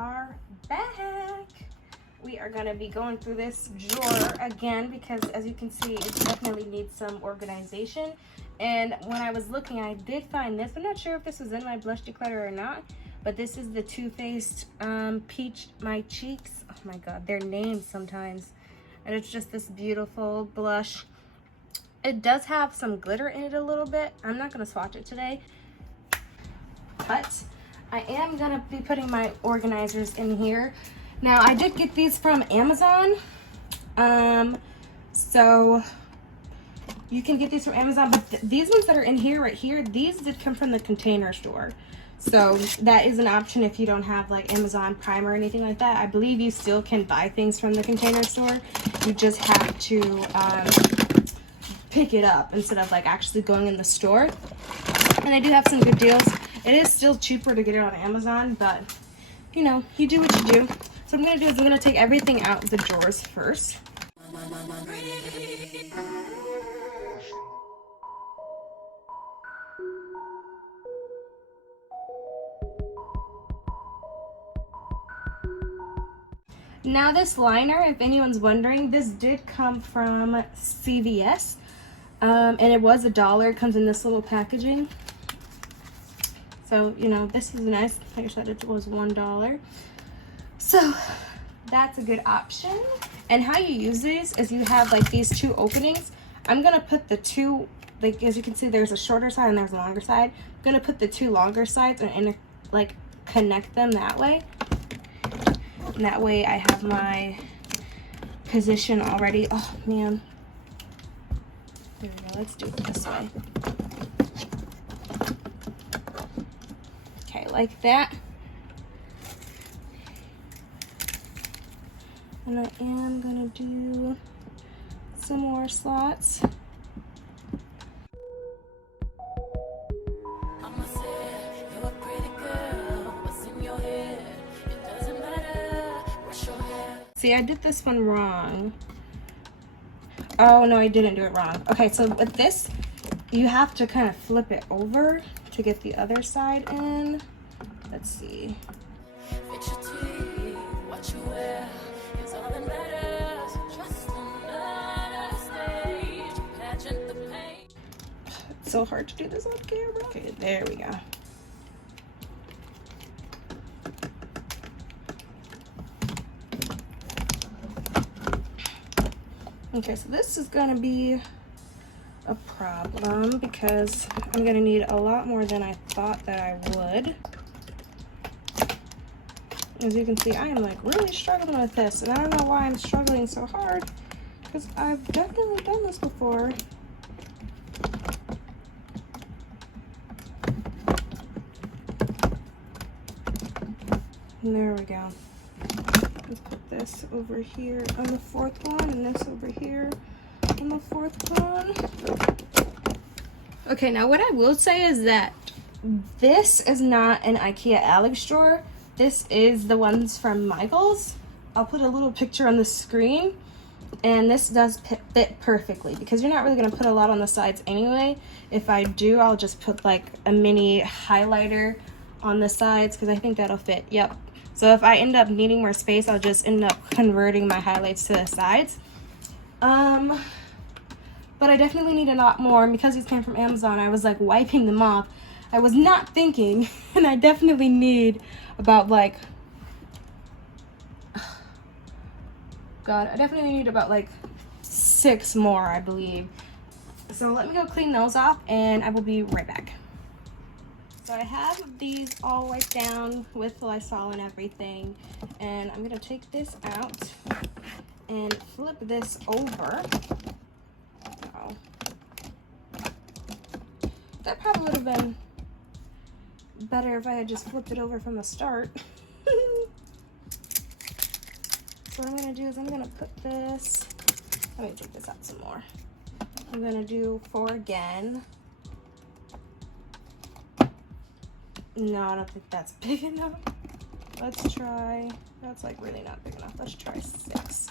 are back. We are going to be going through this drawer again because, as you can see, it definitely needs some organization. And when I was looking, I did find this. I'm not sure if this was in my blush declutter or not, but this is the Too Faced Peach My Cheeks. Oh my god, their names sometimes. And it's just this beautiful blush. It does have some glitter in it a little bit. I'm not going to swatch it today, but I am going to be putting my organizers in here. Now, I did get these from Amazon. So you can get these from Amazon, but these ones that are in here, right here, these did come from the Container Store. So that is an option if you don't have like Amazon Prime or anything like that. I believe you still can buy things from the Container Store. You just have to pick it up instead of like actually going in the store. And they do have some good deals. It is still cheaper to get it on Amazon, but you know, you do what you do. So what I'm gonna do is I'm gonna take everything out of the drawers first. Now this liner, if anyone's wondering, this did come from CVS. And it was $1. It comes in this little packaging. So, you know, this is nice. Like I said, it was $1. So that's a good option. And how you use these is you have like these two openings. I'm gonna put the two, like as you can see, there's a shorter side and there's a longer side. I'm gonna put the two longer sides and like connect them that way. And that way I have my position already. Oh man. There we go, let's do it this way. Okay, like that. And I am gonna do some more slots. See, I did this one wrong. Oh, no, I didn't do it wrong. Okay, so with this, you have to kind of flip it over to get the other side in. Let's see. It's so hard to do this on camera. Okay, there we go. Okay, so this is gonna be a problem because I'm gonna need a lot more than I thought that I would. As you can see, I am like really struggling with this, and I don't know why I'm struggling so hard because I've definitely done this before. And there we go. Let's put this over here on the fourth one and this over here on the fourth one. Okay, now what I will say is that this is not an Ikea Alex drawer. This is the ones from Michael's. I'll put a little picture on the screen, and this does fit perfectly because you're not really gonna put a lot on the sides anyway. If I do, I'll just put like a mini highlighter on the sides because I think that'll fit. Yep. So if I end up needing more space, I'll just end up converting my highlights to the sides. But I definitely need a lot more, and because these came from Amazon, I was like wiping them off. I was not thinking, and I definitely need about like, God, I definitely need about like 6 more, I believe. So let me go clean those off, and I will be right back. So I have these all wiped down with Lysol and everything, and I'm gonna take this out and flip this over. Oh, that probably would have been better if I had just flipped it over from the start. So what I'm gonna do is I'm gonna put this, let me take this out some more. I'm gonna do 4 again. No, I don't think that's big enough. Let's try, that's like really not big enough. Let's try 6.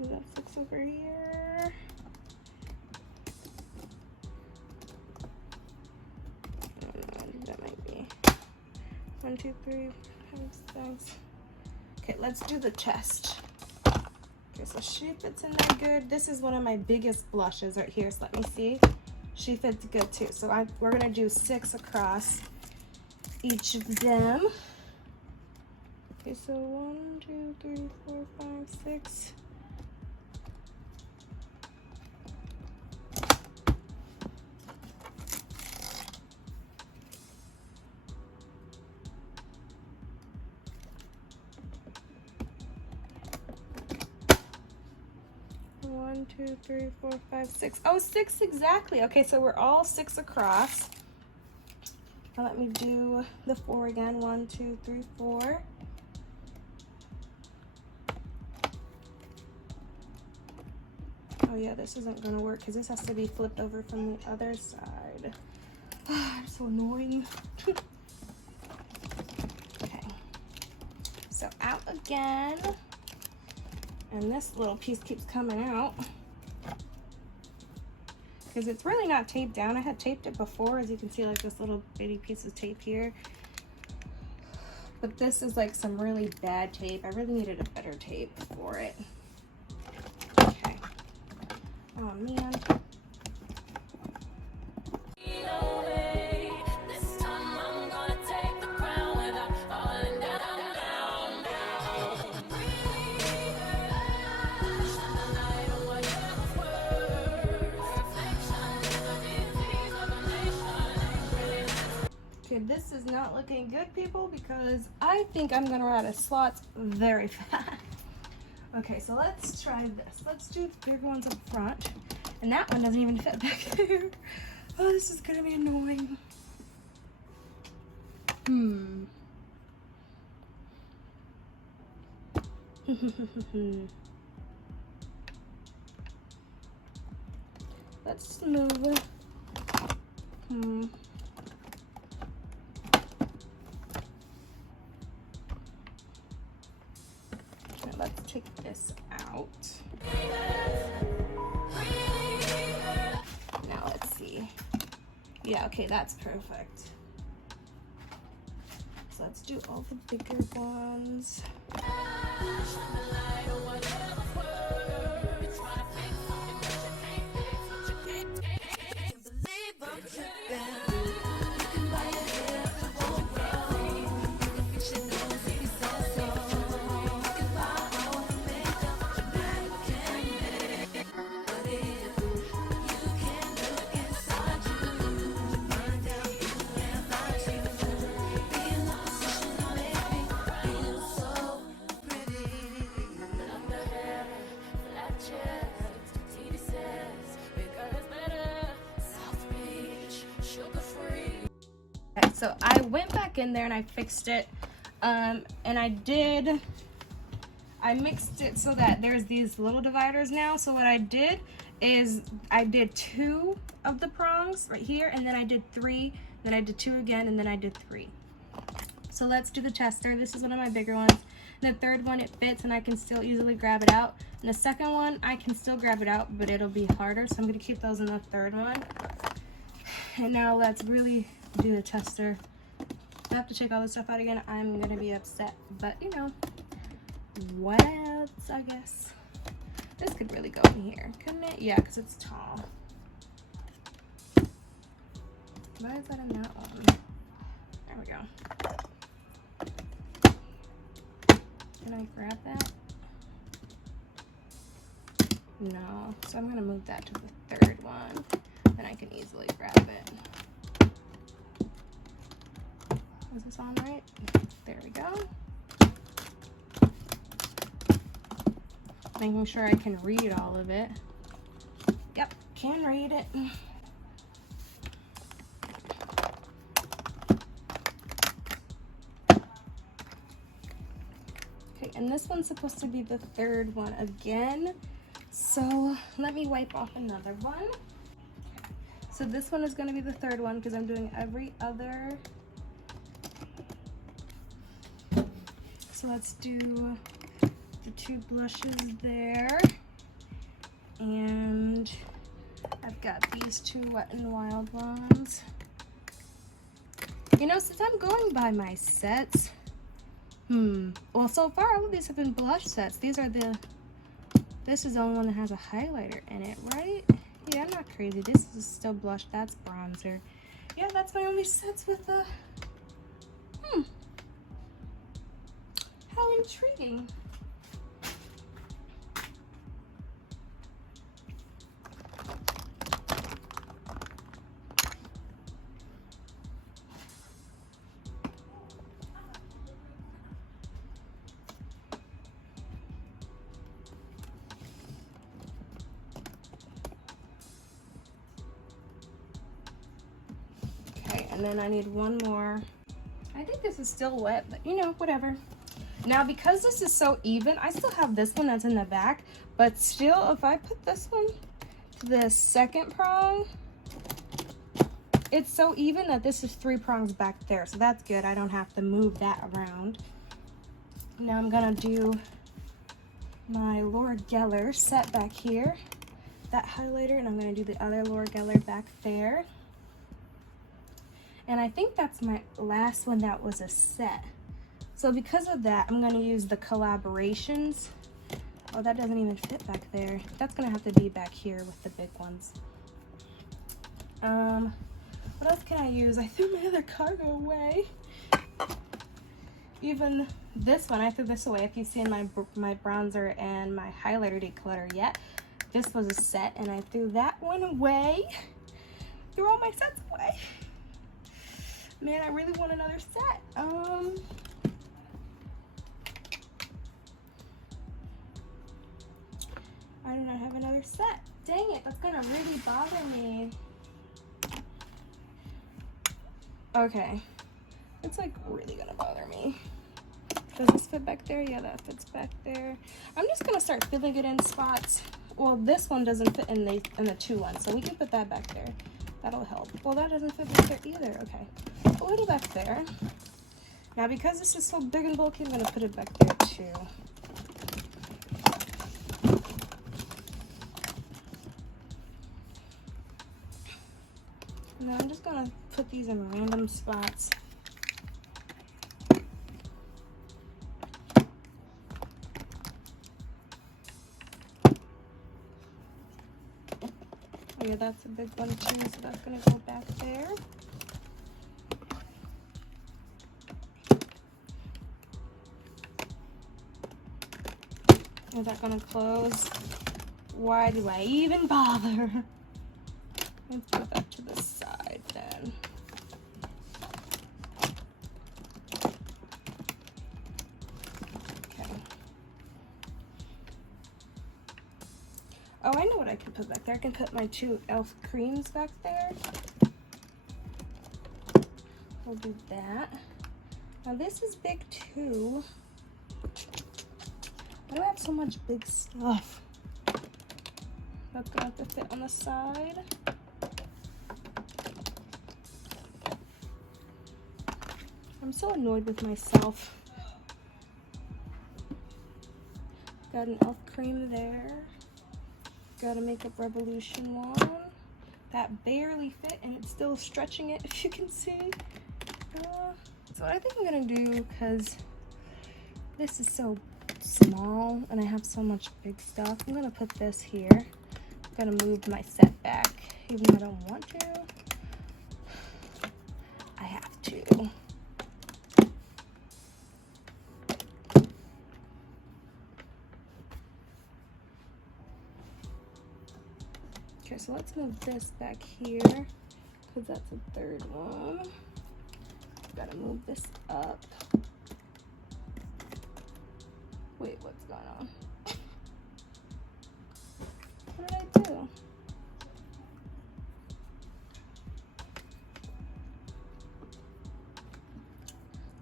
We got 6 over here. 1, 2, 3, 5, 6. Okay, let's do the chest. Okay, so she fits in there good. This is one of my biggest blushes right here, so let me see. She fits good too. So we're gonna do 6 across each of them. Okay, so 1, 2, 3, 4, 5, 6. One, 2, 3, 4, 5, 6. Oh, 6 exactly. Okay, so we're all 6 across. Now let me do the 4 again. 1, 2, 3, 4. Oh yeah, this isn't gonna work because this has to be flipped over from the other side. It's so annoying. Okay, so out again. And this little piece keeps coming out because it's really not taped down. I had taped it before, as you can see, like this little bitty piece of tape here. But this is like some really bad tape. I really needed a better tape for it. Okay. Oh man. Okay, this is not looking good, people, because I think I'm gonna run out of slots very fast. Okay, so let's try this. Let's do the big ones up front. And that one doesn't even fit back here. Oh, this is gonna be annoying. Let's move. Let's take this out. Now let's see. Yeah, okay, that's perfect. So let's do all the bigger ones. Okay, so I went back in there and I fixed it, and I mixed it so that there's these little dividers now. So what I did is I did 2 of the prongs right here, and then I did 3, then I did 2 again, and then I did 3. So let's do the tester. This is one of my bigger ones. And the third one, it fits and I can still easily grab it out. And the second one, I can still grab it out, but it'll be harder. So I'm gonna keep those in the third one. And now let's really do the tester. I have to check all this stuff out again. I'm gonna be upset, but you know, what else, I guess. This could really go in here, couldn't it? Yeah, because it's tall. Why is that in that one? There we go. Can I grab that? No, so I'm gonna move that to the third one. Then I can easily grab it. Is this on right? There we go. Making sure I can read all of it. Yep, can read it. Okay, and this one's supposed to be the third one again. So let me wipe off another one. So this one is going to be the third one because I'm doing every other. So let's do the 2 blushes there. And I've got these 2 Wet n Wild ones. You know, since I'm going by my sets, well, so far all of these have been blush sets. This is the only one that has a highlighter in it, right? Yeah, I'm not crazy. This is still blush. That's bronzer. Yeah, that's my only sets with the, how intriguing. Okay, and then I need one more. I think this is still wet, but you know, whatever. Now, because this is so even, I still have this one that's in the back, but still, if I put this one to the second prong, it's so even that this is 3 prongs back there, so that's good. I don't have to move that around. Now I'm gonna do my Laura Geller set back here, that highlighter, and I'm gonna do the other Laura Geller back there. And I think that's my last one that was a set. So because of that, I'm gonna use the collaborations. Oh, that doesn't even fit back there. That's gonna have to be back here with the big ones. What else can I use? I threw my other cargo away. Even this one, I threw this away. If you've seen my bronzer and my highlighter declutter yet, this was a set and I threw that one away. Threw all my sets away. Man, I really want another set. I do not have another set. Dang it, that's gonna really bother me. Okay, it's like really gonna bother me. Does this fit back there? Yeah, that fits back there. I'm just gonna start filling it in spots. Well, this one doesn't fit in the 2 ones, so we can put that back there. That'll help. Well, that doesn't fit back there either. Okay, a little back there. Now, because this is so big and bulky, I'm gonna put it back there too. And then I'm just gonna put these in random spots. Oh yeah, that's a big one too, so that's gonna go back there. Is that gonna close? Why do I even bother? Let's put that to the side then. Okay. Oh, I know what I can put back there. I can put my 2 e.l.f. creams back there. We'll do that. Now this is big too. I don't have so much big stuff. That's gonna have to fit on the side. I'm so annoyed with myself. Got an e.l.f. cream there. Got a Makeup Revolution one. That barely fit and it's still stretching it, if you can see. So what I think I'm gonna do, because this is so small and I have so much big stuff, I'm gonna put this here. I'm gonna move my set back, even though I don't want to. I have to. Okay, so let's move this back here, because that's a 3rd one. Gotta move this up. Wait, what's going on? What did I do?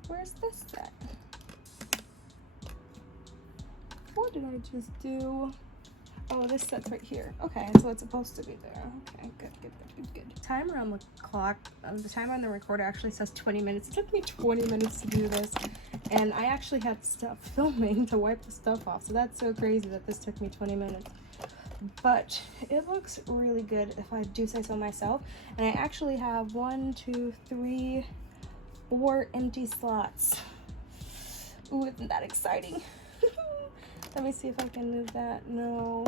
Where's this set? What did I just do? Oh, this set's right here. Okay, so it's supposed to be there. Okay, good. Timer on the clock, the timer on the recorder actually says 20 minutes. It took me 20 minutes to do this, and I actually had stuff filming to wipe the stuff off, so that's so crazy that this took me 20 minutes. But it looks really good, if I do say so myself. And I actually have 1, 2, 3, 4 empty slots. Ooh, isn't that exciting? Let me see if I can move that. No,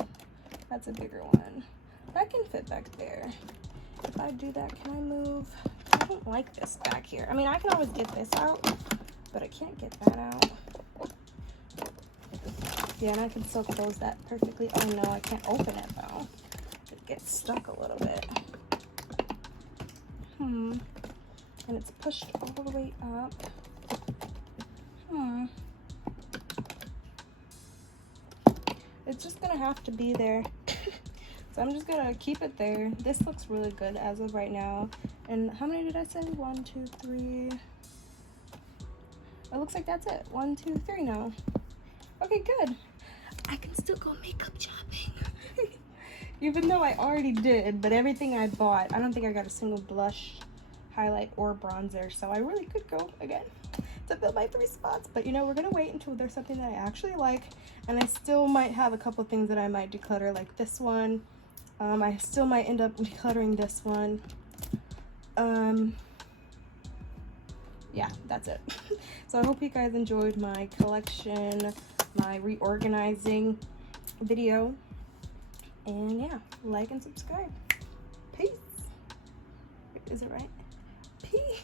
that's a bigger one. That can fit back there. If I do that, can I move? I don't like this back here. I mean, I can always get this out, but I can't get that out. Yeah, and I can still close that perfectly. Oh no, I can't open it though. It gets stuck a little bit. And it's pushed all the way up. It's just gonna have to be there. So I'm just gonna keep it there. This looks really good as of right now. And how many did I say? 1, 2, 3. It looks like that's it. 1, 2, 3 now. Okay, good. I can still go makeup shopping. Even though I already did, but everything I bought, I don't think I got a single blush, highlight, or bronzer. So I really could go again to fill my 3 spots. But you know, we're gonna wait until there's something that I actually like. And I still might have a couple things that I might declutter, like this one. I still might end up decluttering this one. Yeah, that's it. So I hope you guys enjoyed my collection, my reorganizing video. And yeah, like and subscribe. Peace. Is it right? Peace.